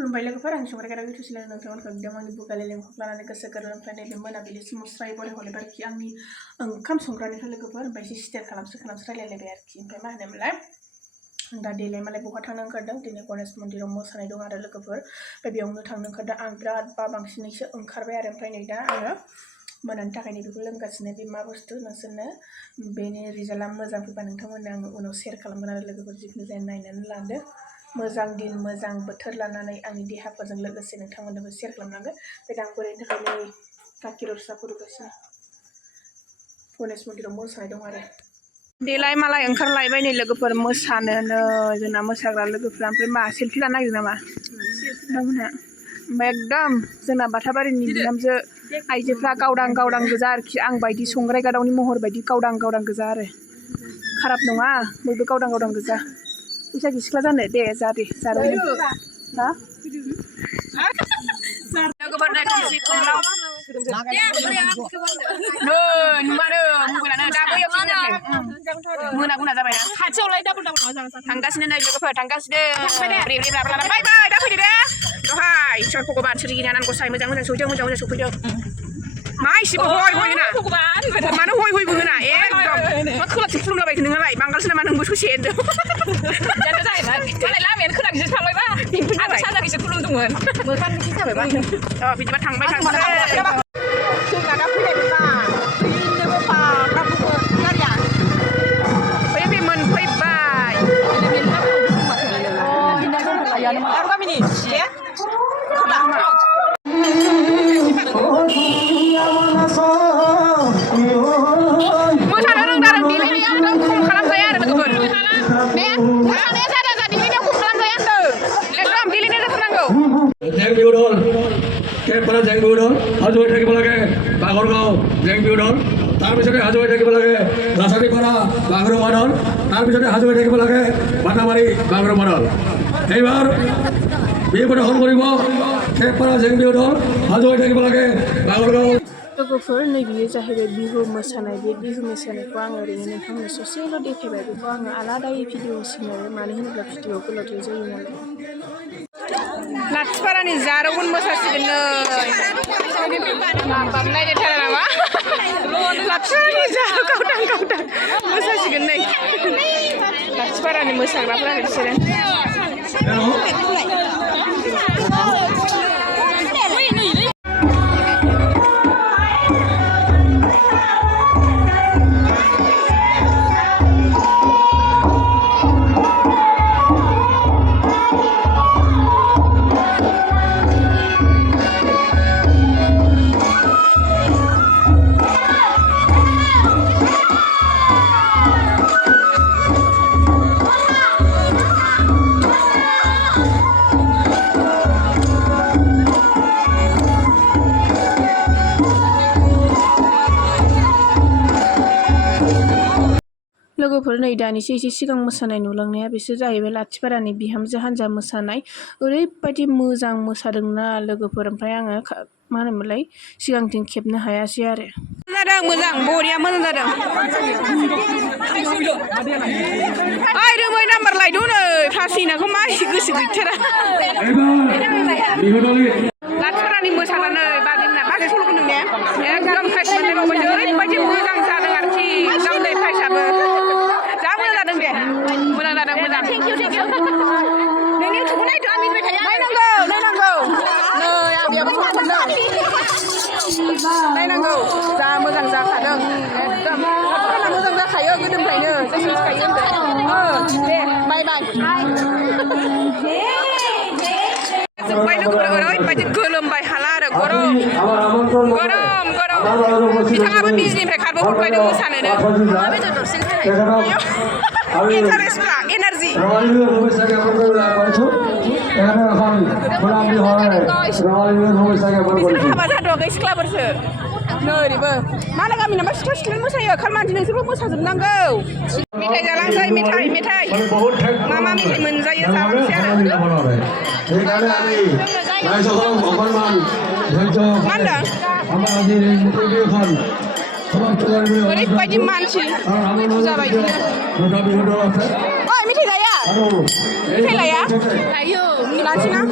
खुलुमबाय लोगोफोर आं संग्रा गारा गोथौ सिलाय नोंथांमोनखौ बिदाम आंनि बुगाले लेंहर लानानै गोसो गोरबोनिफ्राय नैबे मोनाबिलि समाव स्राय बराय हरलाय बारखि आंनि ओंखाम संग्रानिफ्राय लोगोफोर ओमफ्राय एसे स्टेर खालामसो रायलायलायबाय आरोखि ओमफ्राय मा होनोमोनलाय दा देलाय मालाय बहा थांनो ओंखारदों दिनै गणेश मन्दिराव मोसानाय दं आरो लोगोफोर ओमफ्राय बेयावनो थांनो ओंखारदों आं बिराद बांसिनैसो ओंखारबाय आरो ओमफ्राय नै दा आङो मोनानि थाखाय बेखौ लोंगासिनो बे मा बुस्थु नोंसोरनो बेनि रिजाल्टआ मोजां फैबा नोंथांमोननो आङो उनाव शेयार खालामगोन आरो लोगोफोर जिखुनु जाया नायनानै लादो मोजां दिन मोजां बोथोर लानानै आंनि देहाफोरजों लोगोसे नोंथांमोननोबो शेयार खालामनांगोन बे आं बोरायनि थाखाय नै गाखिर रसा फुदुंगासिनो गणेश मन्दिराव मोसानाय दं आरो देलाय मालाय ओंखारलायबाय नै लोगोफोर मोसानोनो जोंना मोसाग्रा लोगोफ्रा ओमफ्राय मा सेल्फि लानो नागिरदों नामा नोंथांमोनहा ओमफ्राय एकदम जोंना बाथाबारिनि बिहामजो आइजोफ्रा गावदां गोजा आरोखि आं बायदि संग्राय गादावनि महर बायदि गावदां गोजा आरो खाराब नङा बयबो गावदां गोजा बैसागि सिख्ला जानो दे जा दे जादों हा मोना जाबाय ना खाथियावलाय डाबल थांगासिनो नै लोगोफोर थांगासिनो बाय बाय दा फैदो दे दहाय इसोर भगबान सोरजिगिरि आनान गसाय मोजां सौफैदों सौफैदों मा इसेबो हय होना मानो हय होना एकदम मा खोलाथिं खुलुमलाबाय नोङालाय बांगालसो नामा नोंबो ससे होनदों मालाय लामायानो खोलाखैसो थांबायबा आं सानजाखैसो खुलुमदोंमोन मोखांखै जाबायबा बिदिबा थांबाय जोंना दा फैलायबायबा फैनोबो बाब्राबबो गारिया बे मोनफैबाय गामिनि दे मोसानो रोंदारों दिलायनाया एकदम खम खालामजाया आरो लोगोफोर ने मोसानाया जादा दिलायनाया खम खालामजाया होनदों एकदम दिलायनाय जाथारनांगौ जें बिउदल केमपारा जें बिउदल हाजोआव थांनो लागे बागरगाव जें बिउदल तार पिछते हाजोआव थांनो लागे रासायनिकपारा बागरगाव दल तार पिछते हाजोआव थांनो लागे बाटाबारि बागरगाव दल এইবার বিয়েটা হল করিব কেমপারা जें बिउदल हाजोआव थांनो लागे बागरगाव लोगोफोर नै बियो जाहैबाय बिहु मोसानाय बे बिहु मोसानायखौ आङो ओरैनो नोंथांमोननो ससेल' देखायबाय बेखौ आङो आलादायै भिडिअ सिनायो मानो होनोब्ला भिडिअ गोलावद्राय जायो नालाय लाथिपारानि जारौगोन मोसासिगोन नै नायदेरथारा नामा लाथिपारानि जारौ गावदां मोसासिगोन नै लाथिपारानि मोसाग्राफोरा बिसोरो लोगोफोर नै दानिसो एसे सिगां मोसानाय नुलांनाया बिसोर जाहैबाय लाथिपारानि बिहामजो हान्जा मोसानाय ओरैबायदि मोजां मोसादोंना लोगोफोर ओमफ्राय आङो मा होनोमोनलाय सिगांथिं खेबनो हायासै आरो जादों मोजां बरिया मोजां जादों ओइ रोमै नाम्बार लायदो नै फासिनाखौ मा एसे गोसो गैथारा लाथिपारानि मोसानानै बागै सल' होनदों ने एकदम प्राइज मोनलायबावबाय ओरैबायदि मोजां जादों आरोखि गावनि प्राइजआबो जा मोजां जादों दे मोजां जादों मोजां थेंक इउ नोंनि इउटुबखौ नायदो आं मिनिबाय थायो नायनांगौ नै आं बेयावबो मोनदों नायनांगौ जा मोजां जाखादों एकदम लाथिपाराना मोजां जाखायो गोदोनिफ्रायनो जों मिथिखायो होनदों दे बाय जोब्बाय लोगोफोर ओरैबायदि गोलोमबाय हाला आरो गरम बिथाङाबो बिजनिफ्राय खारबोहरबायदों मोसानोनो इन्टारेस्टफ्रा एनार्जि हाबा जाथ'वाखै सिख्लाफोरसो नै ओरैबो मालाय गामिना मा सिख्ला मोसायो खालमानदि नोंसोरबो मोसाजोबनांगौ मेथाइ जालांसै मेथाइ मा मेथाइ मोनजायो जालांसै आरो मा होनदों ओरैबायदि मानसि फुजा बायदिनो ओइ मेथाइ जाया Kela ya? Ayo, nanti na.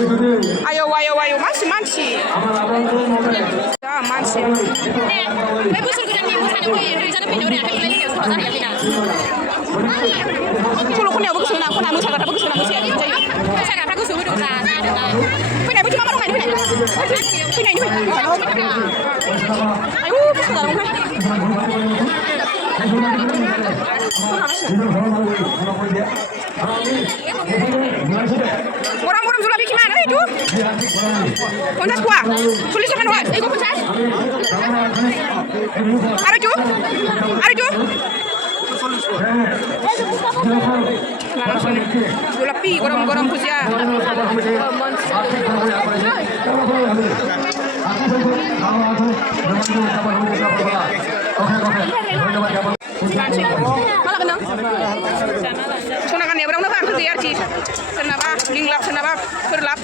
Ayo, masih manchi. Manchi. Lepas itu kita ni bukan apa yang rencana punya orang akan lagi yang sudah ada. Kalau kau ni aku suruh aku nak cakap aku suruh aku siapa jadi. Cakap aku suruh dulu lah. Punya baju mana orang ni? Punya ini. Ayo, sudah orang. Orang-orang sudah bikin mana itu? Kontas kuah, tulis apa nuan? Ikut kontas. Ada tu? Gulapi, gorong-gorong puja. Malah kenal. Sonakan ya berang nak kerja arti. Kenapa? Ginglap kenapa? Berlap.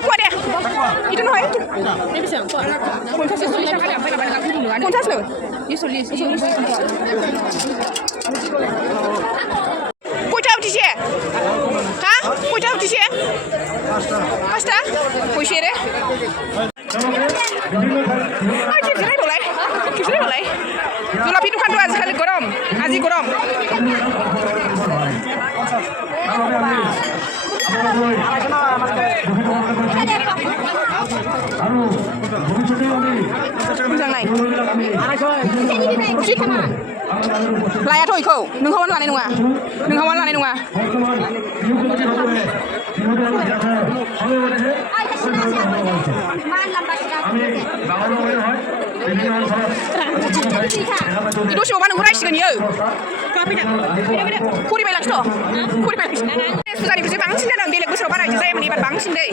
Kuat dia. Itu noh. Ini bisa. Kontas itu bisa kan apa nak dulu. Kontas lo. Ini sulit. Kau tahu di sini? Hah? Kau tahu di sini? Pasta? Kau share? Kisah boleh. Kalau pintu kan dua sekali gorom, aji gorom. Mwjang này. Lại thôi khẩu, đừng không ăn này đúng à? Đừng không ăn này đúng à? Itu cuma mana hurai sih kan ya? Kuri belak tu, kuri belak. Susah di bang sini dan bilik busuk pada saya menibat bang sini.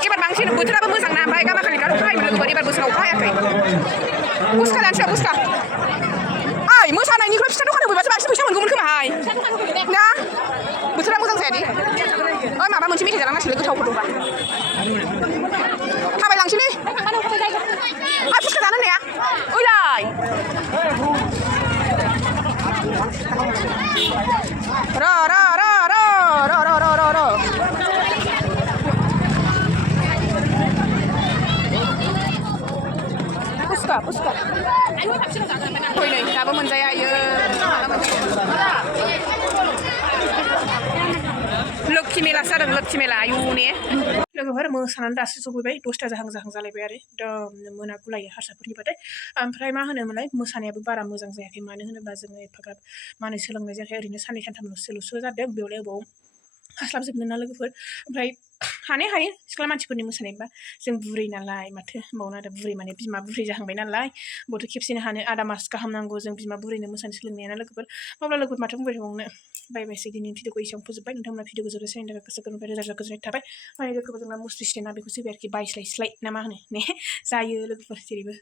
Ibat bang sini butuh apa musang nampai kama kali kalau kai belum beribat busuk kai kai. Buska dan siapa buska? Ay, mwsanaiya ni kalau kita kan boleh baca baca bisa mengumpul ke mahai. Nah, betul lah musang saya ni. Oh, mama mencimi di dalam nasi lagi tahu berubah. Apa yang sini? Apa sekarang ni ya? Ulai. Ro. Puska. Koi ni, dah bermenjaya ya. Lokki mela sadang lokki mela ayu ni. लोगोफोर मोसानानै दासो सफैबाय 10ता जाहां जालायबाय आरो एकदम मोनागुलायो हारसाफोरनि बाथाय ओमफ्राय मा होनोमोनलाय मोसानायाबो बारा मोजां जायाखै मानो होनोब्ला जोङो एफाग्राब माने सोलोंनाय जायाखै ओरैनो साननै सानथामल'सो जादों बेयावलाय अबाव हास्लाबजोबनो ना लोगोफोर ओमफ्राय हायो सिख्ला मानसिफोरनि मोसानायबा जों बुरै नालाय माथो होनबावनो आरो बुरै माने बिमा बुरै जाहांबाय नालाय बथ' खेबसेनो हानो आदा मास गाहाम नांगौ जों बिमा बुरैनो मोसानो सोलोंनाया ना लोगोफोर माब्ला लोगोफोर माथो बुंबाय थाबावनो बाय दिनैनि भिडिअखौ एसेयावनो फोजोबबाय नोंथांमोना भिडिअखौ जोबोद सायनो थाखाय गोसो गोरबोनिफ्राय रोजा गोजोननाय थाबाय माने लोगोफोर जोंना मुस्रि सिटेना बेखौसो आरोखि बायस्लाय ना मा होनो ने जायो लोगोफोर जेरैबो